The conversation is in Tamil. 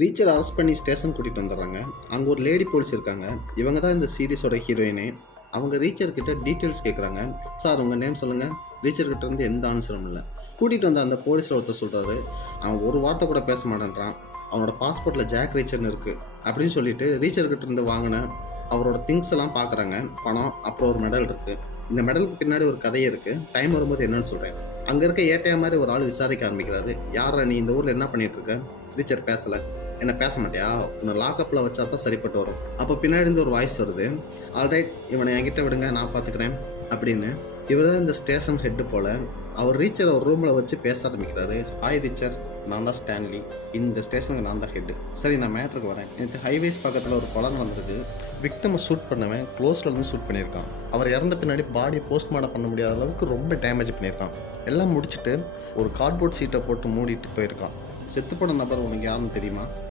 ரீச்சர் அரெஸ்ட் பண்ணி ஸ்டேஷன் கூட்டிகிட்டு வந்துடுறாங்க. அங்கே ஒரு லேடி போலீஸ் இருக்காங்க. இவங்க தான் இந்த சீரிஸோட ஹீரோயினே. அவங்க ரீச்சர் கிட்ட டீட்டெயில்ஸ் கேட்குறாங்க. சார் உங்கள் நேம் சொல்லுங்கள். ரீச்சர் கிட்ட இருந்து எந்த ஆன்சரும் இல்லை. கூட்டிகிட்டு வந்த அந்த போலீஸில் ஒருத்தர் சொல்கிறாரு, அவன் ஒரு வார்த்தை கூட பேச மாட்டேன்றான். அவனோட பாஸ்போர்ட்டில் ஜாக் ரீச்சர்னு இருக்குது அப்படின்னு சொல்லிட்டு ரீச்சர் கிட்ட இருந்து வாங்கின அவரோட திங்ஸ் எல்லாம் பார்க்குறாங்க. பணம், அப்புறம் ஒரு மெடல் இருக்குது. இந்த மெடலுக்கு பின்னாடி ஒரு கதையே இருக்குது. டைம் வரும்போது என்னன்னு சொல்கிறேன். அங்கே இருக்க ஏட்டையா மாதிரி ஒரு ஆள் விசாரிக்க ஆரம்பிக்கிறாரு. யாரா நீ, இந்த ஊரில் என்ன பண்ணிட்டு இருக்க? ரீச்சர் பேசலை. என்ன பேச மாட்டியா? உன்னை லாக்அப்பில் வச்சா தான் சரிப்பட்டு வரும். அப்போ பின்னாடி இருந்து ஒரு வாய்ஸ் வருது, ஆல்ரைட் இவனை என்கிட்ட விடுங்க, நான் பார்த்துக்கிறேன் அப்படின்னு. இவர் தான் இந்த ஸ்டேஷன் ஹெட்டு போல். அவர் ரீச்சரை ஒரு ரூமில் வச்சு பேச ஆரம்பிக்கிறாரு. ஹாய் ரீச்சர், நான் தான் ஸ்டான்லி. இந்த ஸ்டேஷனுக்கு நான் தான் ஹெட்டு. சரி, நான் மேட்ருக்கு வரேன். நேற்று ஹைவேஸ் பக்கத்தில் ஒரு கொலை நடந்திருக்கு. விக்டமை ஷூட் பண்ணவன் க்ளோஸில் இருந்து ஷூட் பண்ணியிருக்கான். அவர் இறந்த பின்னாடி பாடியை போஸ்ட்மார்ட்டம் பண்ண முடியாத அளவுக்கு ரொம்ப டேமேஜ் பண்ணியிருக்கான். எல்லாம் முடிச்சுட்டு ஒரு கார்ட்போர்ட் சீட்டை போட்டு மூடிட்டு போயிருக்கான். செத்துப்போன நபர் உனக்கு யாருன்னு தெரியுமா?